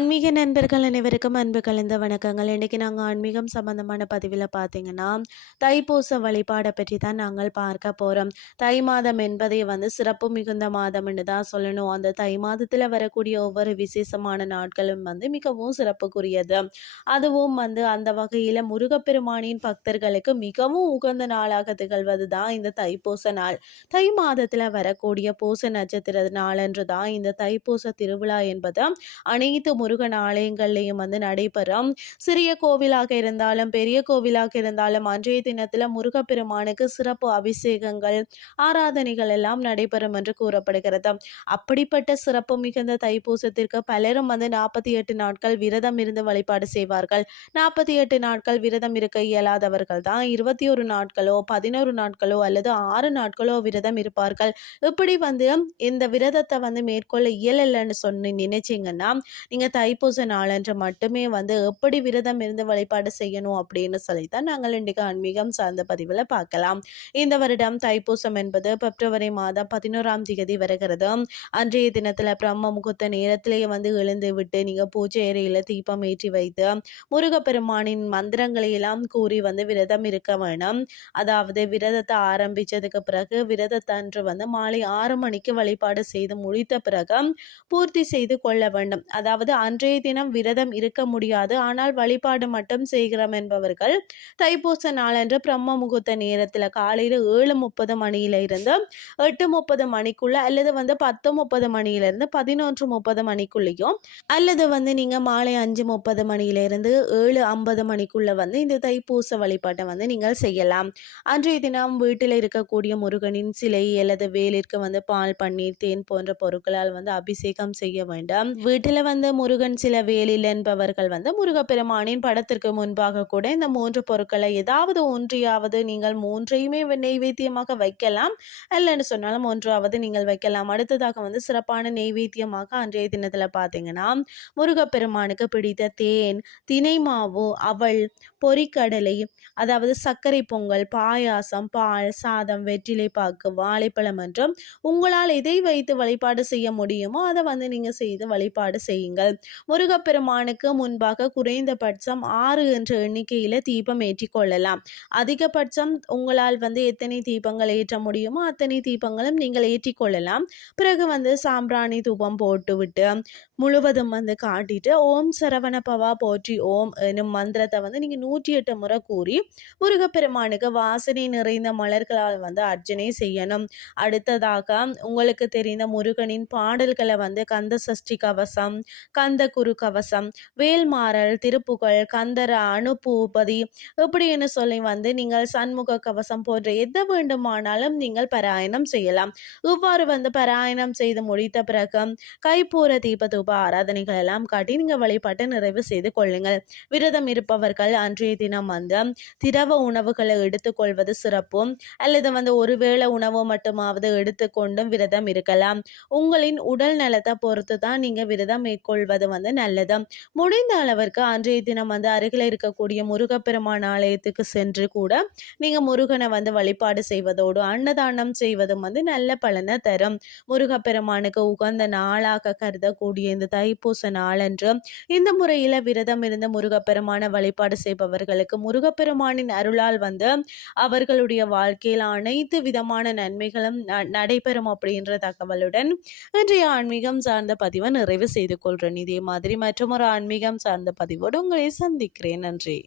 ஆன்மீக நண்பர்கள் அனைவருக்கும் அன்பு கலந்த வணக்கங்கள். இன்றைக்கி நாங்கள் ஆன்மீகம் சம்பந்தமான பதிவில் பார்த்தீங்கன்னா தைப்பூச வழிபாடை பற்றி தான் நாங்கள் பார்க்க போகிறோம் தை மாதம் என்பதை வந்து சிறப்பு மிகுந்த மாதம்னு தான் சொல்லணும். அந்த தை மாதத்தில் வரக்கூடிய ஒவ்வொரு விசேஷமான நாட்களும் வந்து மிகவும் சிறப்புக்குரியது. அதுவும் வந்து அந்த வகையில் முருகப்பெருமானின் பக்தர்களுக்கு மிகவும் உகந்த நாளாக திகழ்வது தான் இந்த தைப்பூச நாள். தை மாதத்தில் வரக்கூடிய பூச நட்சத்திர நாளன்று தான் இந்த தைப்பூச திருவிழா என்பது அனைத்து முருகன் ஆலயங்கள்லையும் வந்து நடைபெறும். சிறிய கோவிலாக இருந்தாலும் பெரிய கோவிலாக இருந்தாலும் அன்றைய தினத்தில் முருகப்பெருமானுக்கு சிறப்பு அபிஷேகங்கள் ஆராதனைகள் எல்லாம் நடைபெறும் என்று கூறப்படுகிறது. அப்படிப்பட்ட சிறப்பு மிகுந்த தைப்பூசத்திற்கு பலரும் வந்து நாற்பத்தி எட்டு நாட்கள் விரதம் இருந்து வழிபாடு செய்வார்கள். நாற்பத்தி எட்டு நாட்கள் விரதம் இருக்க இயலாதவர்கள் தான் இருபத்தி ஒரு நாட்களோ பதினோரு நாட்களோ அல்லது ஆறு நாட்களோ விரதம் இருப்பார்கள். இப்படி வந்து இந்த விரதத்தை வந்து மேற்கொள்ள இயலலைன்னு சொன்ன நினைச்சிங்கன்னா நீங்கள் தைப்பூச நாளன்று மட்டுமே வந்து எப்படி விரதம் இருந்து வழிபாடு செய்யணும் அப்படின்னு சொல்லி தான் நாங்கள் இன்றைக்கு ஆன்மீகம் சார்ந்த பதிவில் பார்க்கலாம். இந்த வருடம் தைப்பூசம் என்பது பிப்ரவரி மாதம் பதினோராம் தேதி வருகிறது. அன்றைய தினத்தில் பிரம்ம முகூர்த்த நேரத்திலேயே வந்து எழுந்து விட்டு நீங்கள் பூஜை அறையில் தீபம் ஏற்றி வைத்து முருகப்பெருமானின் மந்திரங்களை எல்லாம் கூறி வந்து விரதம் இருக்க வேணும். அதாவது விரதத்தை ஆரம்பித்ததுக்கு பிறகு விரதத்தன்று வந்து மாலை ஆறு மணிக்கு வழிபாடு செய்து முடித்த பிறகு பூர்த்தி செய்து கொள்ள வேண்டும். அதாவது அன்றைய தினம் விரதம் இருக்க முடியாது. ஆனால் வழிபாடு மட்டும் செய்கிறோம் என்பவர்கள் தைப்பூச நாளன்று பிரம்ம முகூர்த்த நேரத்தில் காலையில் ஏழு முப்பது மணியில இருந்து எட்டு முப்பது மணிக்குள்ள அல்லது வந்து பத்து முப்பது மணியிலிருந்து பதினொன்று முப்பது மணிக்குள்ளேயும் அல்லது வந்து நீங்கள் மாலை அஞ்சு முப்பது மணியிலிருந்து ஏழு ஐம்பது மணிக்குள்ள வந்து இந்த தைப்பூச வழிபாட்டை வந்து நீங்கள் செய்யலாம். அன்றைய தினம் வீட்டில் இருக்கக்கூடிய முருகனின் சிலை அல்லது வேலிற்கு வந்து பால் பன்னீர் தேன் போன்ற பொருட்களால் வந்து அபிஷேகம் செய்ய வேண்டாம். வீட்டில் வந்து முருகன் சில வேலில் என்பவர்கள் வந்து முருகப்பெருமானின் படத்திற்கு முன்பாக கூட இந்த மூன்று பொருட்களை ஏதாவது ஒன்றியாவது நீங்கள் மூன்றையுமே நெய்வேத்தியமாக வைக்கலாம். இல்லைன்னு சொன்னாலும் ஒன்றாவது நீங்கள் வைக்கலாம். அடுத்ததாக வந்து சிறப்பான நெய்வேத்தியமாக அன்றைய தினத்தில் பார்த்தீங்கன்னா முருகப்பெருமானுக்கு பிடித்த தேன் தினை மாவு அவள் பொறிக்கடலை அதாவது சர்க்கரை பொங்கல் பாயாசம் பால் சாதம் வெற்றிலை பாக்கு வாழைப்பழம் என்றும் உங்களால் எதை வைத்து வழிபாடு செய்ய முடியுமோ அதை வந்து நீங்கள் செய்து வழிபாடு செய்யுங்கள். முருகப்பெருமானுக்கு முன்பாக குறைந்தபட்சம் ஆறு என்ற எண்ணிக்கையில் தீபம் ஏற்றிக்கொள்ளலாம் அதிகபட்சம் உங்களால் வந்து எத்தனை தீபங்கள் ஏற்ற முடியுமோ அத்தனை தீபங்களும் நீங்கள் ஏற்றிக்கொள்ளலாம் பிறகு வந்து சாம்பிராணி தூபம் போட்டுவிட்டு முழுவதும் வந்து காட்டிட்டு ஓம் சரவண பவா போற்றி ஓம் எனும் மந்திரத்தை வந்து நீங்கள் நூற்றி எட்டு முறை கூறி முருகப்பெருமானுக்கு வாசனை நிறைந்த மலர்களால் வந்து அர்ச்சனை செய்யணும். அடுத்ததாக உங்களுக்கு தெரிந்த முருகனின் பாடல்களை வந்து கந்த சஷ்டி கவசம் கந்த குரு கவசம் வேல்மாறல் திருப்புகழ் கந்தர அனுபூபதி இப்படின்னு சொல்லி வந்து நீங்கள் சண்முக கவசம் போன்ற எது வேண்டுமானாலும் நீங்கள் பாராயணம் செய்யலாம். இவ்வாறு வந்து பாராயணம் செய்து முடித்த பிறகு கைப்பூர தீப தூப ஆராதனைகள் எல்லாம் காட்டி நீங்கள் வழிபாட்டை நிறைவு செய்து கொள்ளுங்கள். விரதம் இருப்பவர்கள் அன்றைய தினம் வந்து திரவ உணவுகளை எடுத்துக்கொள்வது சிறப்பும் அல்லது வந்து ஒருவேளை உணவு மட்டுமாவது எடுத்துக்கொண்டும் விரதம் இருக்கலாம். உங்களின் உடல் நலத்தை பொறுத்து தான் நீங்கள் விரதம் மேற்கொள்வது வந்து நல்லது. முடிந்த அளவிற்கு அன்றைய தினம் வந்து அருகில் இருக்கக்கூடிய முருகப்பெருமான் ஆலயத்துக்கு சென்று கூட நீங்கள் முருகனை வந்து வழிபாடு செய்வதோடு அன்னதானம் செய்வதும் வந்து நல்ல பலனை தரும். முருகப்பெருமானுக்கு உகந்த நாளாக கருதக்கூடிய இந்த தைப்பூச நாளன்று இந்த முறையில் விரதம் இருந்த முருகப்பெருமான வழிபாடு செய்பவர்களுக்கு முருகப்பெருமானின் அருளால் வந்து அவர்களுடைய வாழ்க்கையில் அனைத்து விதமான நன்மைகளும் நடைபெறும் அப்படின்ற தகவலுடன் இன்றைய ஆன்மீகம் சார்ந்த பதிவை நிறைவு செய்து கொள்கிறேன் இதே மாதிரி மற்றும் ஒரு ஆன்மீகம் சார்ந்த பதிவோடு உங்களை சந்திக்கிறேன். நன்றி.